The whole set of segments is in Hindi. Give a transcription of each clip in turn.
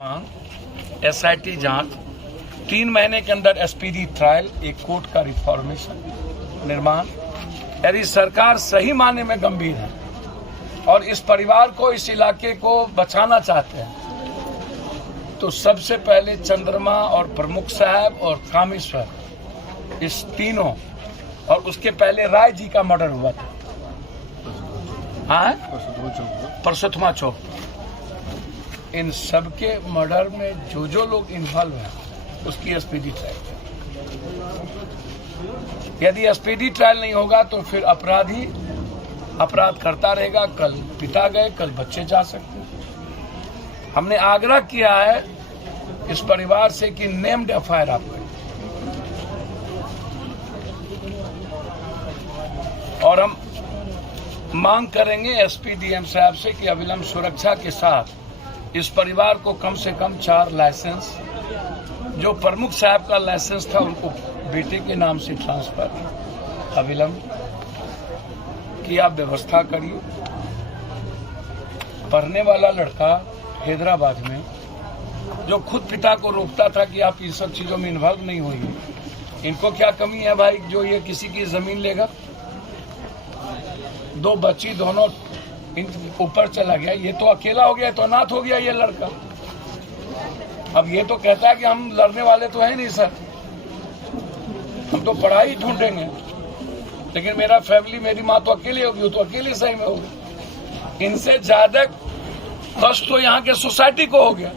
एसआईटी जांच, 3 महीने के अंदर एसपीडी ट्रायल, एक कोर्ट का रिफॉर्मेशन निर्माण। यदि सरकार सही मायने में गंभीर है और इस परिवार को, इस इलाके को बचाना चाहते हैं तो सबसे पहले चंद्रमा और प्रमुख साहब और कामेश्वर, इस तीनों, और उसके पहले राय जी का मर्डर हुआ था परसोत्तमा चौक। इन सबके मर्डर में जो लोग इन्वॉल्व हैं उसकी एसपीडी ट्रायल। यदि एसपीडी ट्रायल नहीं होगा तो फिर अपराधी अपराध करता रहेगा। कल पिता गए, कल बच्चे जा सकते हैं। हमने आग्रह किया है इस परिवार से कि नेम्ड एफआईआर आप करें, और हम मांग करेंगे एसपी डीएम साहब से कि अविलंब सुरक्षा के साथ इस परिवार को कम से कम 4 लाइसेंस, जो प्रमुख साहब का लाइसेंस था उनको बेटे के नाम से ट्रांसफर अविलंब की आप व्यवस्था करिए। पढ़ने वाला लड़का हैदराबाद में जो खुद पिता को रोकता था कि आप इन सब चीजों में इन्वॉल्व नहीं होइए, इनको क्या कमी है भाई जो ये किसी की जमीन लेगा? 2 बच्ची दोनों ऊपर चला गया, ये तो अकेला हो गया, तो अनाथ हो गया ये लड़का। अब ये तो कहता है कि हम लड़ने वाले तो है नहीं सर, हम तो पढ़ाई ढूंढेंगे, लेकिन मेरा फैमिली, मेरी माँ तो अकेली होगी, वो तो अकेली सही में होगी। इनसे ज्यादा कष्ट तो यहाँ के सोसाइटी को हो गया।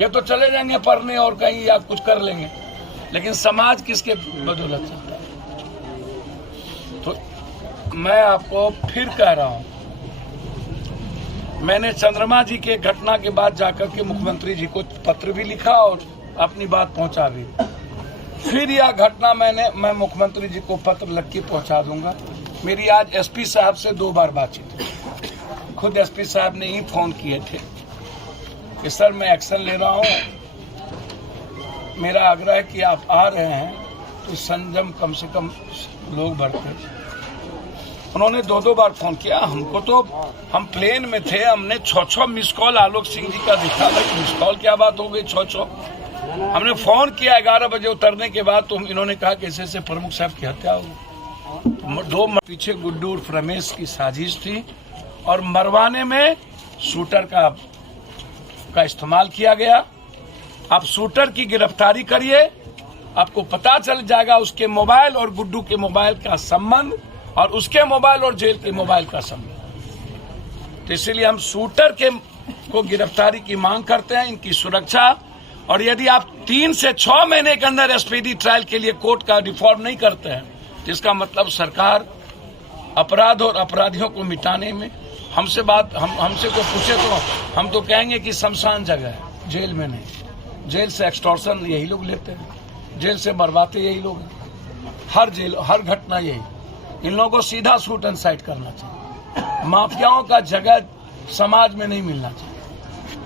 ये तो चले जाएंगे पढ़ने और कहीं या कुछ कर लेंगे, लेकिन समाज किसके बदौलत चलता है? तो मैं आपको फिर कह रहा हूं, मैंने चंद्रमा जी के घटना के बाद जाकर के मुख्यमंत्री जी को पत्र भी लिखा और अपनी बात पहुंचा भी। फिर यह घटना मैं मुख्यमंत्री जी को पत्र लिख के पहुंचा दूंगा। मेरी आज एसपी साहब से 2 बार बातचीत हुई। खुद एसपी साहब ने ही फोन किए थे कि सर मैं एक्शन ले रहा हूं, मेरा आग्रह है कि आप आ रहे हैं तो संयम कम से कम लोग बढ़ते। उन्होंने 2 बार फोन किया हमको, तो हम प्लेन में थे, हमने 6 मिस कॉल आलोक सिंह जी का दिखा। भाई मिस कॉल क्या बात हो गई 6? हमने फोन किया 11 बजे उतरने के बाद, तो इन्होंने कहा कि ऐसे प्रमुख साहब की हत्या हो। 2 पीछे गुड्डू उर्फ रमेश की साजिश थी और मरवाने में शूटर का इस्तेमाल किया गया। आप शूटर की गिरफ्तारी करिए, आपको पता चल जाएगा उसके मोबाइल और गुड्डू के मोबाइल का संबंध और उसके मोबाइल और जेल के मोबाइल का संबंध। तो इसलिए हम शूटर को गिरफ्तारी की मांग करते हैं, इनकी सुरक्षा। और यदि आप 3 से 6 महीने के अंदर एसपीडी ट्रायल के लिए कोर्ट का रिफॉर्म नहीं करते हैं तो इसका मतलब सरकार अपराध और अपराधियों को मिटाने में हमसे कोई पूछे तो हम तो कहेंगे कि शमशान जगह है, जेल में नहीं। जेल से एक्सटॉर्शन यही लोग लेते हैं, जेल से मरवाते यही लोग हैं। हर घटना यही। इन लोगों को सीधा शूट एंड साइट करना चाहिए। माफियाओं का जगह समाज में नहीं मिलना चाहिए।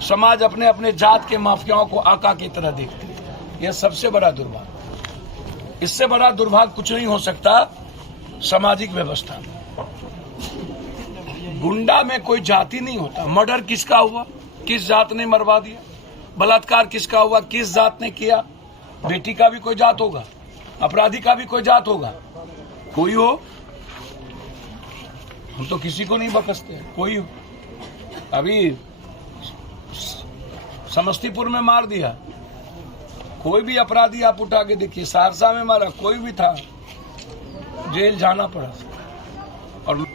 समाज अपने अपने जात के माफियाओं को आका की तरह देखती है। यह सबसे बड़ा दुर्भाग्य। इससे बड़ा दुर्भाग्य कुछ नहीं हो सकता सामाजिक व्यवस्था में। गुंडा में कोई जाति नहीं होता। मर्डर किसका हुआ, किस जात ने मरवा दिया? बलात्कार किसका हुआ, किस जात ने किया? बेटी का भी कोई जात होगा, अपराधी का भी कोई जात होगा। कोई हो, हम तो किसी को नहीं बकसते। कोई अभी समस्तीपुर में मार दिया, कोई भी अपराधी आप उठा के देखिए, सहरसा में मारा, कोई भी था, जेल जाना पड़ा। और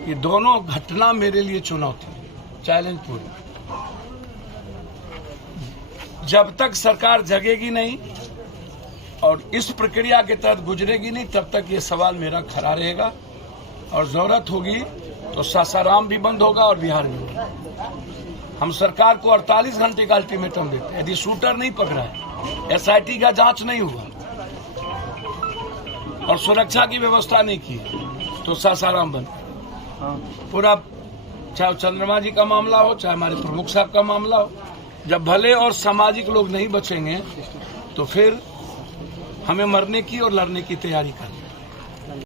ये दोनों घटना मेरे लिए चुनौती, चैलेंज पूरी। जब तक सरकार जगेगी नहीं और इस प्रक्रिया के तहत गुजरेगी नहीं, तब तक ये सवाल मेरा खड़ा रहेगा। और जरूरत होगी तो सासाराम भी बंद होगा और बिहार भी होगा। हम सरकार को 48 घंटे का अल्टीमेटम देते हैं। यदि शूटर नहीं पकड़ा है, एसआईटी का जांच नहीं हुआ और सुरक्षा की व्यवस्था नहीं की, तो सासाराम बंद। पूरा, चाहे चंद्रमा जी का मामला हो, चाहे हमारे प्रमुख साहब का मामला हो, जब भले और सामाजिक लोग नहीं बचेंगे तो फिर हमें मरने की और लड़ने की तैयारी करनी।